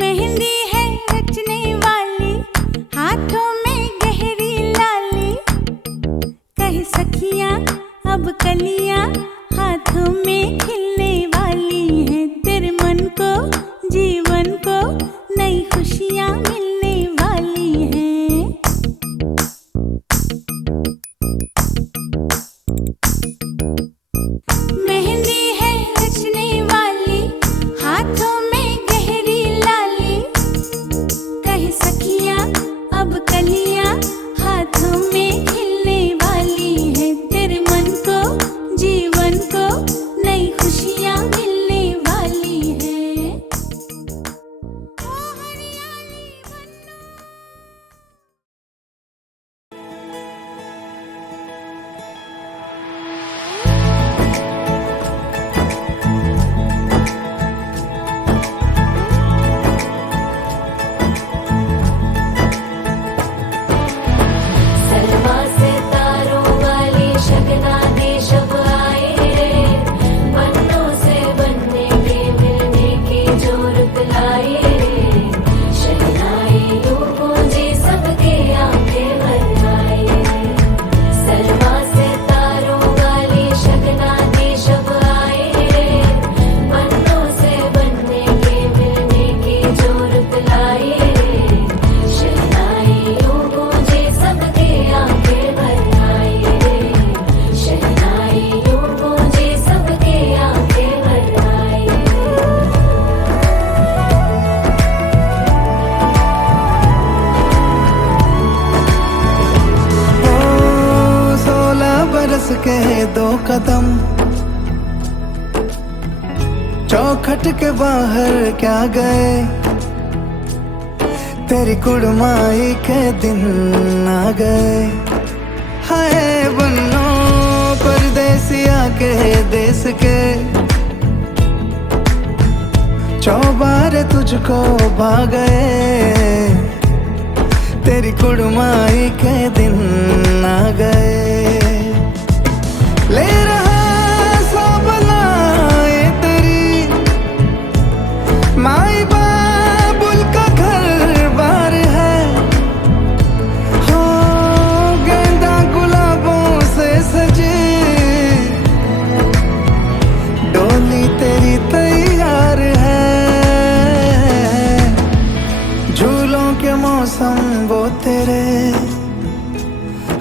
मेहंदी है रचने वाली, हाथों में गहरी लाली, कहे सखियां अब कलियां हाथों में खिलने वाली हैं। तेरे मन को जीवन को नई खुशियां मिलने वाली हैं। मेहंदी है रचने वाली, हाथों में गहरी लाली, कहे सखियां अब कलियां हाथों में खिलने वाली है। तेरे मन को जीवन को नई खुशियां मिलने वाली है। ओ हरियाली बन्नो। सलमा से तारों वाली शगना दे शब आए रे, बन्नों से बनने के मिलने की जोरत लाए रे। शहनाई यूं गूंजे सबके आंखें भर आए रे। सलमा से तारों वाली शगना दे शब आए रे, बन्नों से बनने के मिलने की जोरत लाए रे। शहनाई यूं गूंजे सबके आंखें भर आए रे। शहनाई यूं गूंजे सबके आंखें भर आए रे। ओ 16 बरस के 2 कदम, चौखट के बाहर क्या गए। तेरी कुड़माई के दिन आ गए। हाय बन्नो परदेसिया के देश के, चौबारे तुझको भा गए। तेरी कुड़माई के दिन आ गए। ले रहा सब लाए तेरी माई बाबुल का घर बार है। हो गेंदा गुलाबों से सजी डोली तेरी तैयार है। झूलों के मौसम वो तेरे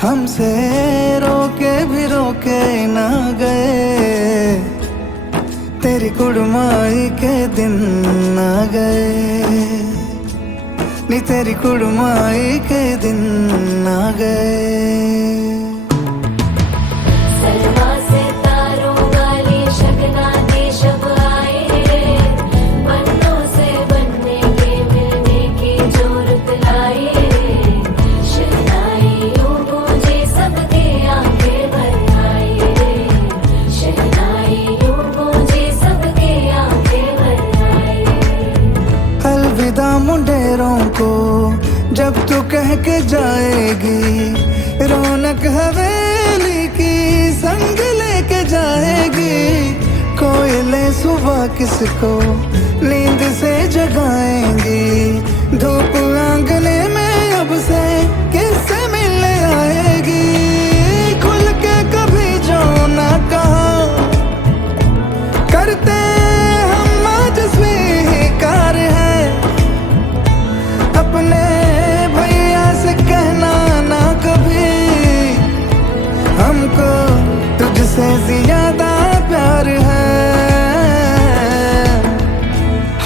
हमसे रोके भी रोके ना गए। तेरी कुड़माई के दिन आ गए। नी तेरी कुड़माई के दिन आ गए। सलमा से तारों वाली शगना दे शब आए रे, बन्नों से बनने के मिलने की जोरत लाए रे। शहनाई यूं गूंजे सबके आंखें भर आए रे। शहनाई यूं गूंजे सबके आंखें भर आए रे। अलविदा मुंडेरों को जब तू कह के जाएगी, रौनक हवेली की संग लेके जाएगी। कोयले सुबह किसको नींद से जगाएंगी। धूप आंगने में अब से किससे मिलने आएगी। खुल के कभी जो ना कहा करते हम आज स्वीकार है। अपने भैया से कहना ना कभी, हमको तुझसे ज्यादा प्यार है।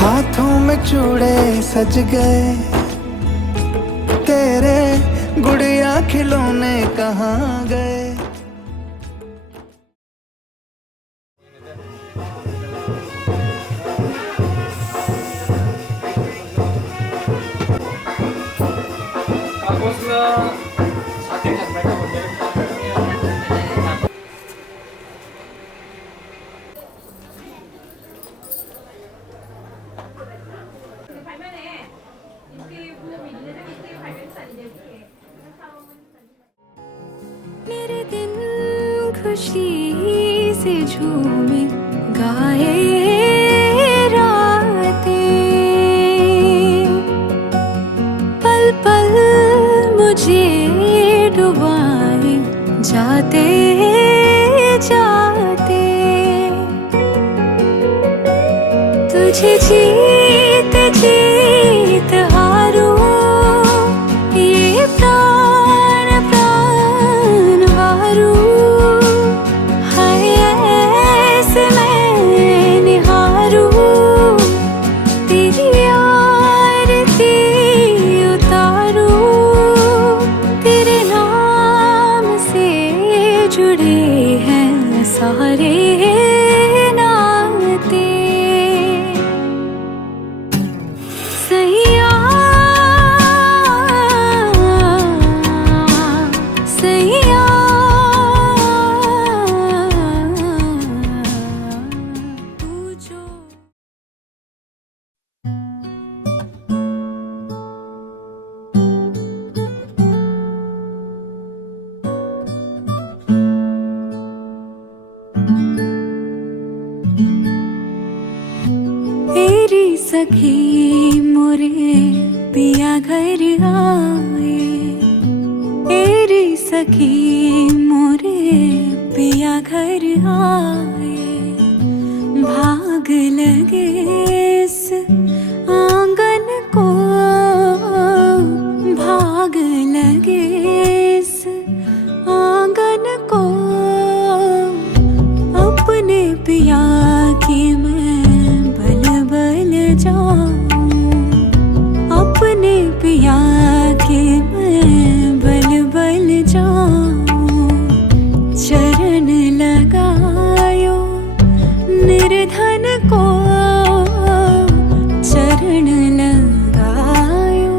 हाथों में चूड़े सज गए, तेरे गुड़िया खिलौने कहाँ गए। मेरे दिन खुशी से झूमे गाए रातें, पल पल मुझे डुबाए जाते जाते। तुझे जीत जीत हारूं, ये प्राण प्राण हारूं, हाय ऐसे मैं निहारूं, तेरी आरती उतारूं, तेरे नाम से जुड़े हैं सारे नाते। सैया सैया तू जो तेरी सखी मोरे पिया घर आए, तेरी सखी मोरे पिया घर आए, भाग लगे इस आंगन को, भाग लगे इस आंगन को, अपने पिया की मैं बल बल जाऊं, अपने पिया के मैं बल बल जाऊं, चरण लगायो निर्धन को, चरण लगायो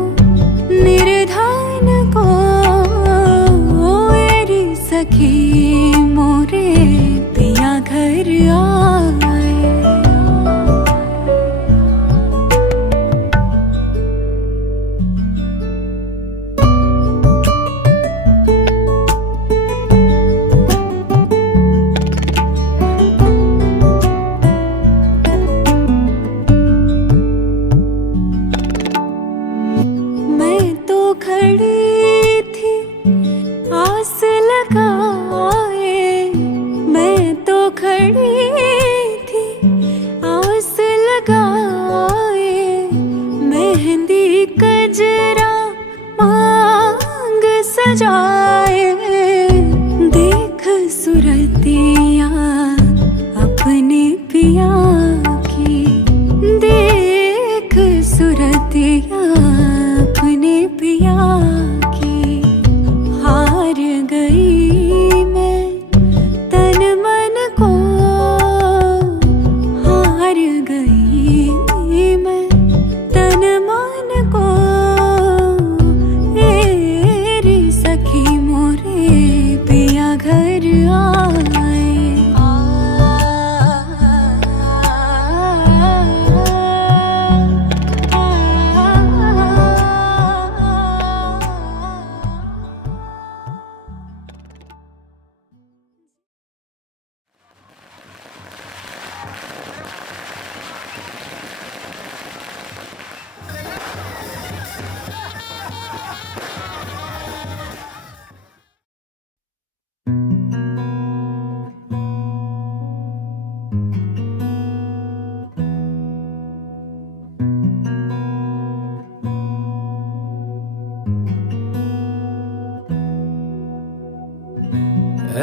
निर्धन को, मेरी सखी मोरे पिया घर आए। मैं तो खड़ी थी आस लगाए, मैं तो खड़ी थी आस लगाए, मेहंदी कजरा मांग सजाए, देख सुरतिया अपने पिया की, देख सुरतिया अपने पिया की, हार गई मैं तन मन को, हार गई मैं तन मन को, मेरी सखी मोरे पिया घर आए।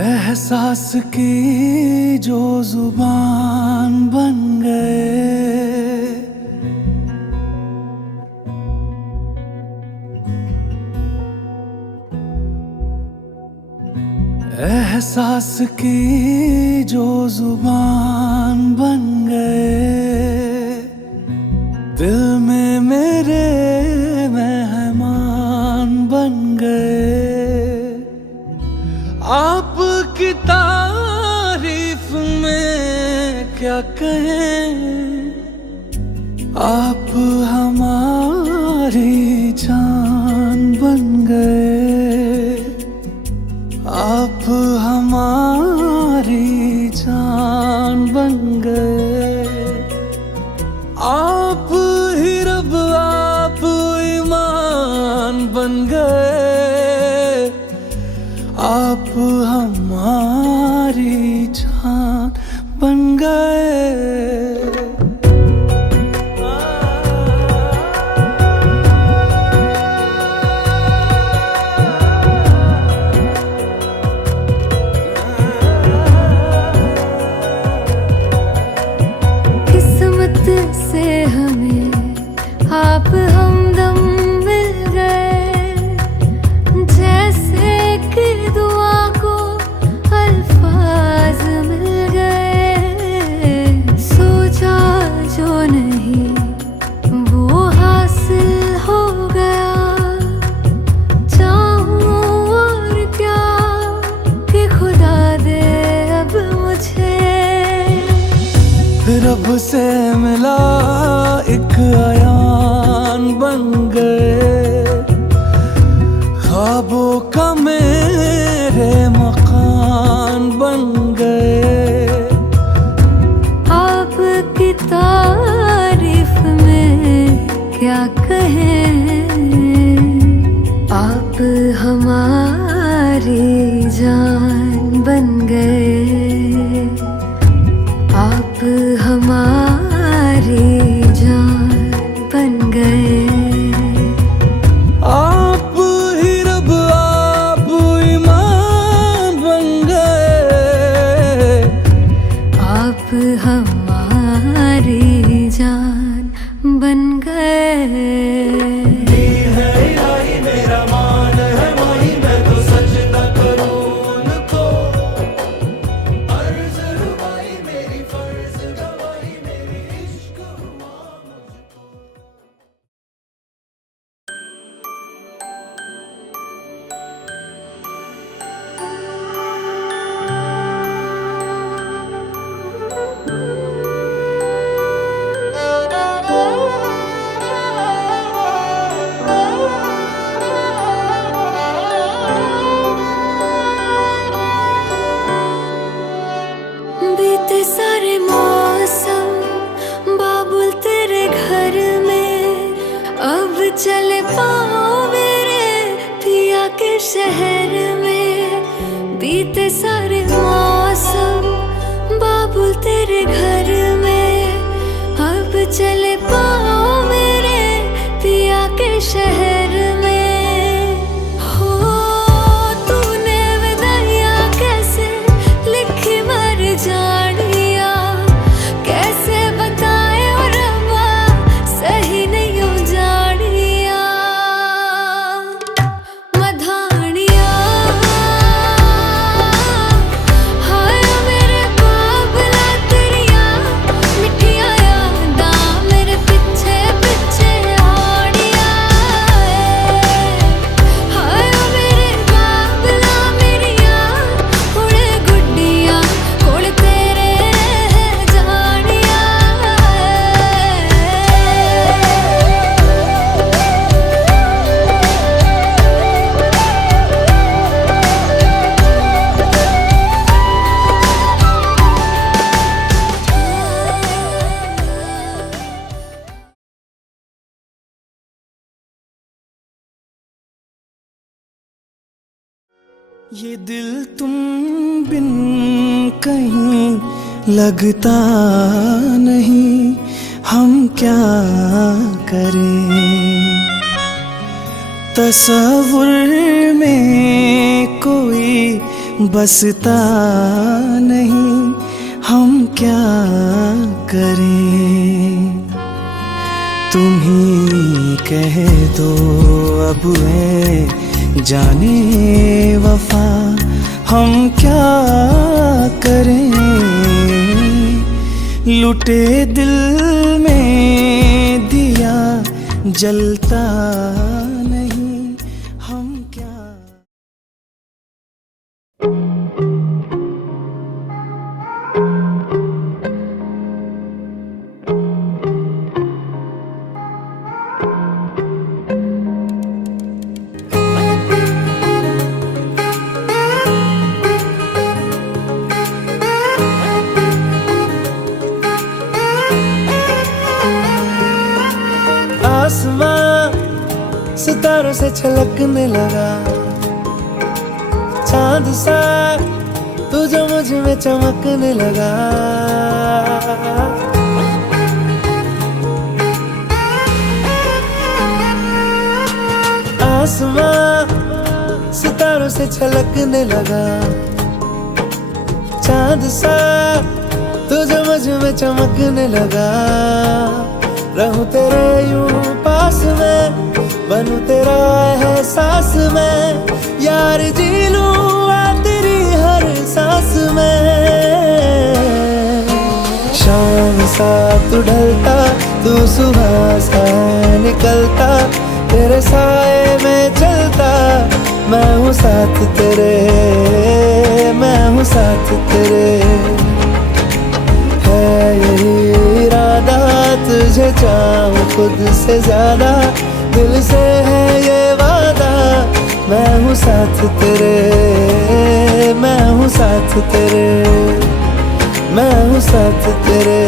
एहसास की जो जुबान बन गए, एहसास की जो जुबान बन गए, दिल में मेरे मेहमान बन गए। आपकी तारीफ में क्या कहें, आप हमारी जान बन गए, आप हमारी जान गए। किस्मत से हमें आप हमदम मिल गए, जैसे कि दुआ को अल्फाज मिल गए। सोचा जो नहीं वो हासिल हो गया, चाहूं और क्या कि खुदा दे अब मुझे। रब से मिला एक आयान बन गए, ख्वाबों का मेरे मकान बन गए। आपकी तारीफ में क्या कहें, आप हमारी जान बन गए, आप हमारी जान बन गए। आप ही रब आप ईमान बन गए, आप हमारी जान बन गए। मेरा मान है माही, मैं तो सजदा करूं उनको। अर्ज़ रुबाई मेरी फर्ज गवाही, मेरी इश्क हुआ मुझको। बीते सारे मौसम बाबुल तेरे घर में, अब चले पाओ मेरे पिया के शहर में। बीते सारे मौसम बाबुल तेरे घर में, अब चले पाओ मेरे पिया के शहर में। हो तूने विदाइयां कैसे लिखी मर जानिया, कैसे बताए और रब्बा सही नहीं हो जानिया। मधानिया हाय मेरे बाबला तेरिया, मिठिया यादां मेरे पिछे पिछे आड़िया। हाय मेरे बाबला मेरिया, हुणे गुड्डिया कोल तेरे जानिया। ये दिल तुम बिन कहीं लगता नहीं, हम क्या करें। तसव्वुर में कोई बसता नहीं, हम क्या करें। तुम ही कह दो अब है जाने वफा, हम क्या करें। लुटे दिल में दिया जलता नहीं, हम क्या। आसमां सितारों से छलकने लगा, चांद सा तू जो मुझ में चमकने लगा। आसमां सितारों से छलकने लगा, चांद सा तू जो मुझ में चमकने लगा। रहूं तेरे यूं पास में, बनूं तेरा एहसास में, यार जी लूं तेरी हर सांस में। शाम सा तू ढलता, तू सुबह सा निकलता, तेरे साए में चलता, मैं हूँ साथ तेरे, मैं हूँ साथ तेरे। है यही इरादा तुझे चाहूं खुद से ज्यादा, दिल से है ये वादा, मैं हूँ साथ तेरे, मैं हूँ साथ तेरे, मैं हूँ साथ तेरे।